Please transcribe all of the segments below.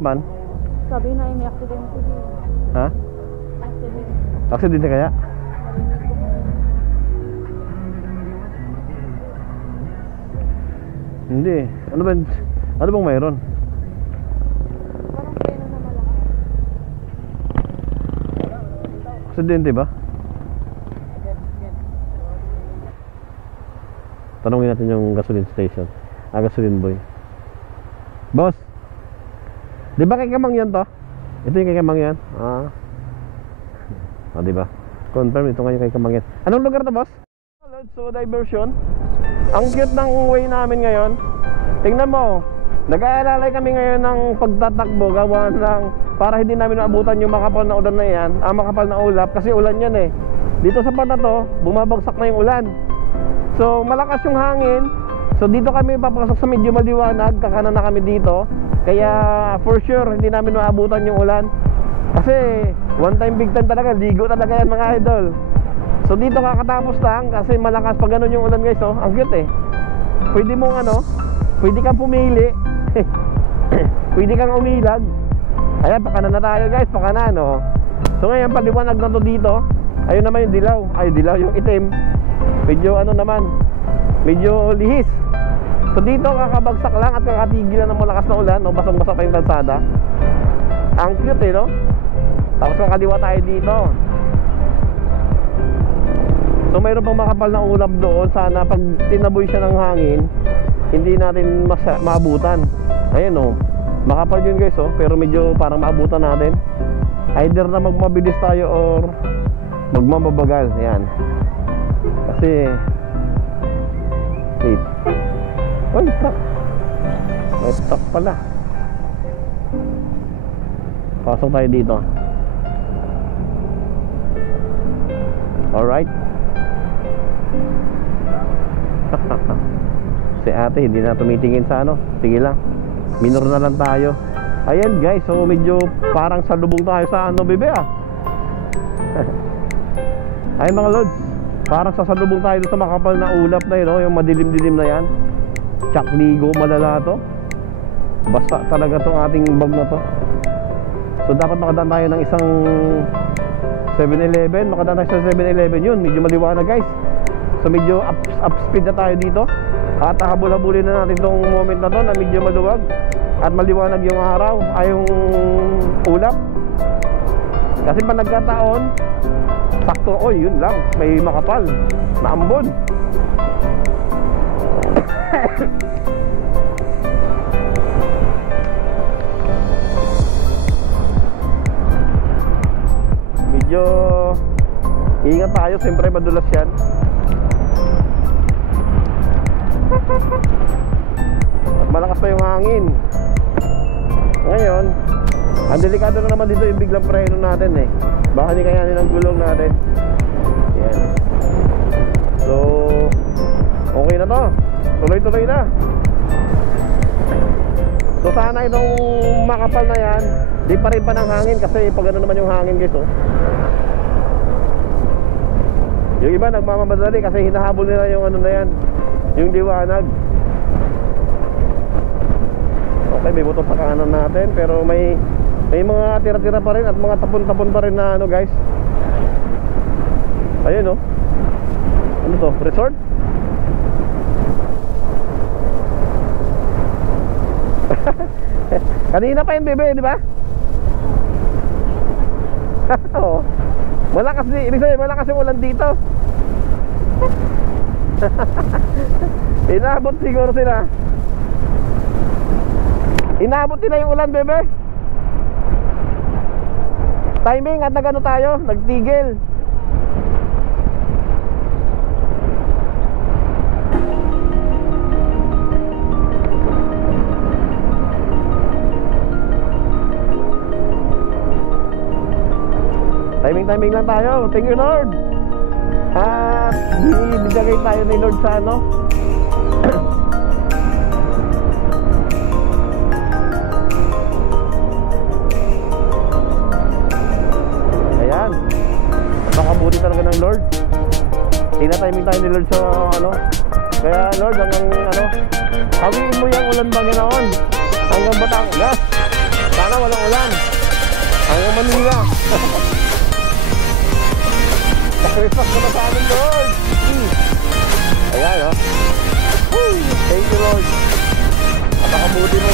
man. Sabi na may aksidente din. Ha? Aksidente. Aksidente kaya? Hindi. Ano bang mayroon? Parang pena na malaki. Aksidente ba? Tanungin natin yung gasoline station. Gasoline boy. Boss, di ba kay Kamang yan to? Ito yung kay Kamang yan? Di ba? Confirm, ito nga yung kay Kamang yan. Anong lugar to, boss? So, diversion. Ang cute ng way namin ngayon. Tingnan mo, nag-aalalay kami ngayon ng pagtatakbo gawa ng para hindi namin maabutan yung makapal na ulan na yan. Makapal na ulap kasi ulan yan eh. Dito sa part na to, bumabagsak na yung ulan. So malakas yung hangin. So dito kami papasok sa medyo maliwanag. Kakanan na kami dito. Kaya for sure hindi namin maabutan yung ulan. Kasi one time big time talaga. Ligo talaga yan mga idol. So dito kakatapos lang. Kasi malakas pag ganun yung ulan guys. Oh, ang cute eh. Pwede mong pwede kang pumili. Pwede kang umilag. Ayan, pakanan na tayo guys. Pakanan oh. So ngayon paliwanag na to dito. Ayun naman yung dilaw. Ay dilaw yung itim. Medyo medyo lihis. So dito kakabagsak lang at kakatigilan ng malakas na ulan, no? Basang-basa pa yung kalsada. Ang cute eh, no? Tapos kakaliwa tayo dito. So mayroon pang makapal na ulap doon. Sana pag tinaboy siya ng hangin, hindi natin maabutan. Ayan no, makapal yun guys oh. Pero medyo parang maabutan natin. Either na magmabilis tayo or magmababagal. Ayan. Kasi wait. Oy, stop. May stop pala. Pasok tayo dito. Alright. Si ate hindi na tumitingin sa sige lang, minor na lang tayo. Ayan guys, so medyo parang salubong tayo sa bebe Ay mga lods, parang sasalubong tayo sa makapal na ulap na yun, yung madilim-dilim na yan. Tsak ligo, malala to. Basta talaga tong ating bag na to. So dapat makadaan tayo ng isang 7-Eleven. Makadaan tayo sa 7-Eleven yun, medyo maliwanag guys. So medyo up speed na tayo dito. At habol-habulin na natin tong moment na to na medyo maluwag at maliwanag yung araw, ay yung ulap. Kasi pa nagkataon sakto, yun lang, may makapal na ambon. Medyo ingat tayo, siyempre madulas yan. At malakas pa yung hangin. Ngayon, ang delikado na naman dito yung biglang preno natin eh. Baka hindi kayanin ang gulong natin. Yan. So okay na to. Tuloy-tuloy na. So sana itong makapal na yan, di pa rin pa ng hangin. Kasi pag ano naman yung hangin guys yung iba nagmamamadali kasi hinahabol nila yung na yan, yung liwanag. Okay, may buto sa kanan natin. Pero may mga tira-tira pa rin at mga tapon-tapon pa rin na guys. Ayun ano to? Resort? Kanina pa yun bebe, di ba? Oo. Malakas ibig sabihin, malakas yung ulan dito. Inaabot siguro sila. Inaabot nila yung ulan bebe. Timing at nagano tayo, nagtigil. Timing lang tayo. Thank you Lord. At binibigay tayo ni Lord sa ayan, napakabuti talaga ng Lord. Tina-timing tayo ni Lord sa kaya Lord hanggang hawiin mo yung ulan Panginoon hanggang Batangas. Sana Christmas mo na sa amin, Lord. Ayan, oh. Woo! Thank you, Lord. Napakabuti mo.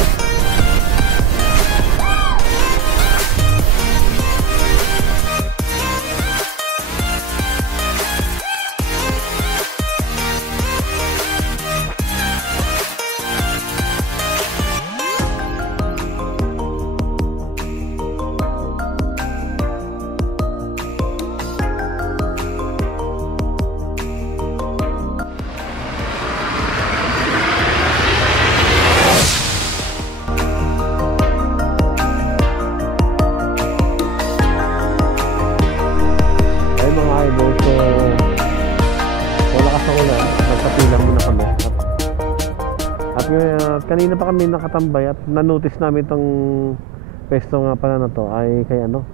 Kanina pa kami nakatambay at na-notice namin itong pwesto nga pala na to ay kay ano.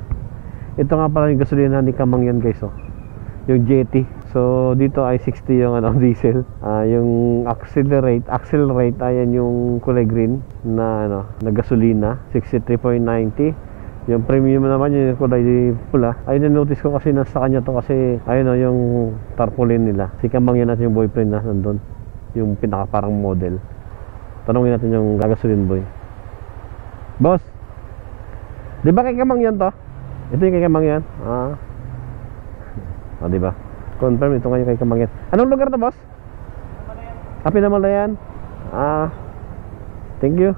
Ito nga pala yung gasolina ni Kamangyan, guys, oh. Yung jetty. So dito ay 60 yung ano, diesel. Yung axle rate ayan yung kulay green na ano, na gasolina, 63.90. Yung premium naman yung kulay pula. Ay na-notice ko kasi nasa kanya to kasi ayun oh, yung tarpaulin nila. Si Kamangyan at yung boyfriend na nandun. Yung pinaka parang model. Tanungin natin yung gagasolin boy. Boss, di ba kay Kamangyan to? Ito yung kay Kamangyan. Di ba? Confirm ito ngayon kay Kamangyan. Anong lugar to, boss? Pinamalayan. Thank you.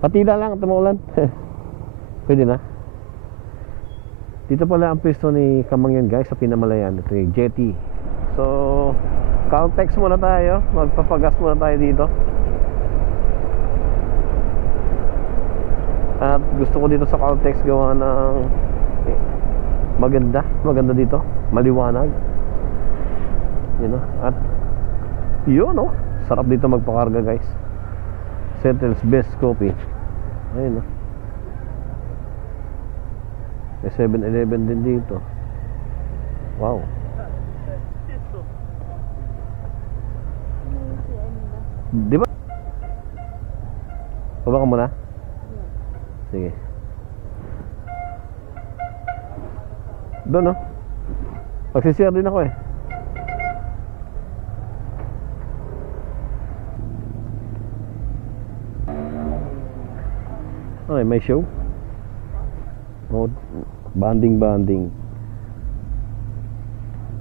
Patila lang, tumuulan. Pwede na. Dito pala ang pwesto ni Kamangyan, guys, sa Pinamalayan. Ito yung jetty. So Caltex muna tayo. Magpapagas muna tayo dito. At gusto ko dito sa Caltex gawa ng maganda dito, maliwanag. Yun know? At yun oh, sarap dito magpakarga, guys. Settles best coffee. Ayun oh. May 7-Eleven din dito. Wow. Di ba? Baba ka muna? Sige. Doon, no? Magsishare din ako eh. Okay, may show. Oh, banding.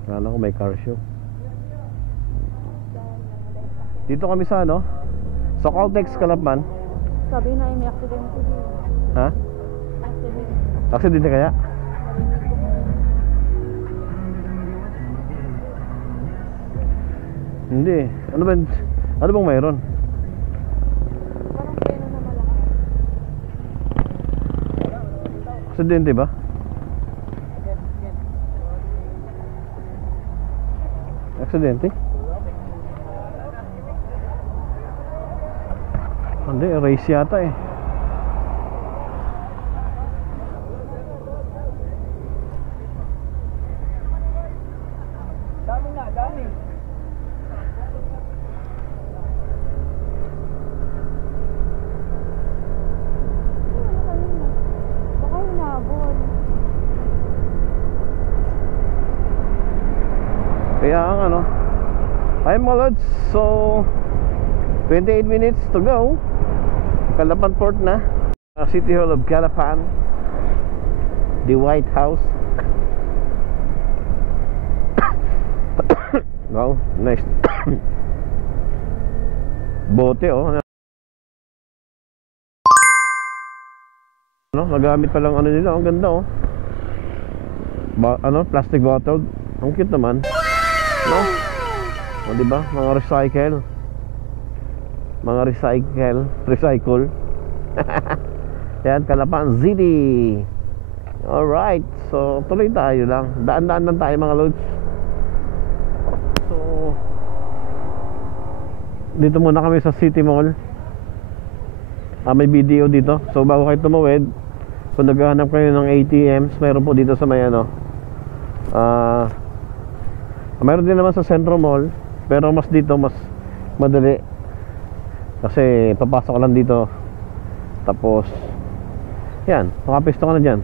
Kala ko may car show. Dito kami sa ano? Sa Caltex, Kalapan. Sabi na may aksidente dito. Ha? Aksidente kaya? Hindi. Ano bang mayroon? Parang pena na malaki. Aksidente ba? Aksidente? Hindi, race yata eh. Dami. Baka hinabol. Kaya ang ano, ayun mga lods, so 28 minutes to go. Calapan Port na, City Hall of Calapan, the White House. Wow, nice. Bote oh. Ano, nagamit pa lang ano nila, ang ganda oh. Plastic bottle. Ang cute naman. No? O diba? Mga recycle. Recycle. Yan, Calapan City. Alright, so tuloy tayo lang. Daan-daan lang tayo mga lods. So dito muna kami sa City Mall. May video dito. So bago kayo tumawid, kung naghahanap kayo ng ATMs, mayroon po dito sa may ano, mayroon din naman sa Centro Mall, pero mas dito mas madali kasi papasok ka lang dito, tapos yan, makapisto ka na dyan.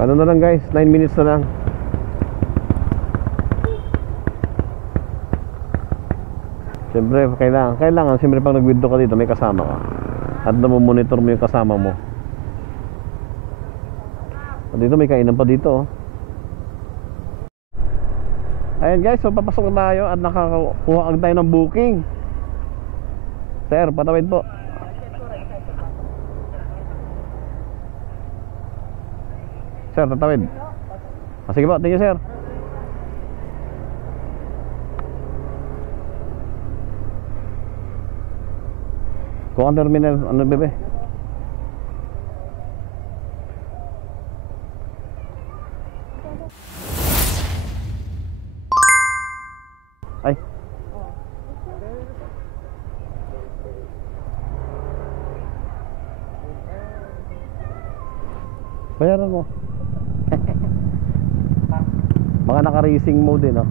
Ano na lang guys, 9 minutes na lang. Siyempre, kailangan siyempre pag nag-video ka dito, may kasama ka. At namomonitor mo yung kasama mo. Dito may kainan pa dito, oh. Ayan guys, so papasok na tayo at nakakuha agad tayo ng booking. Sir, patawid po. Sir, tatawid. Sige po, thank you sir. Kuha ang terminal, ano bebe? Ay. Bayaran mo. Baka naka-racing mode eh, no?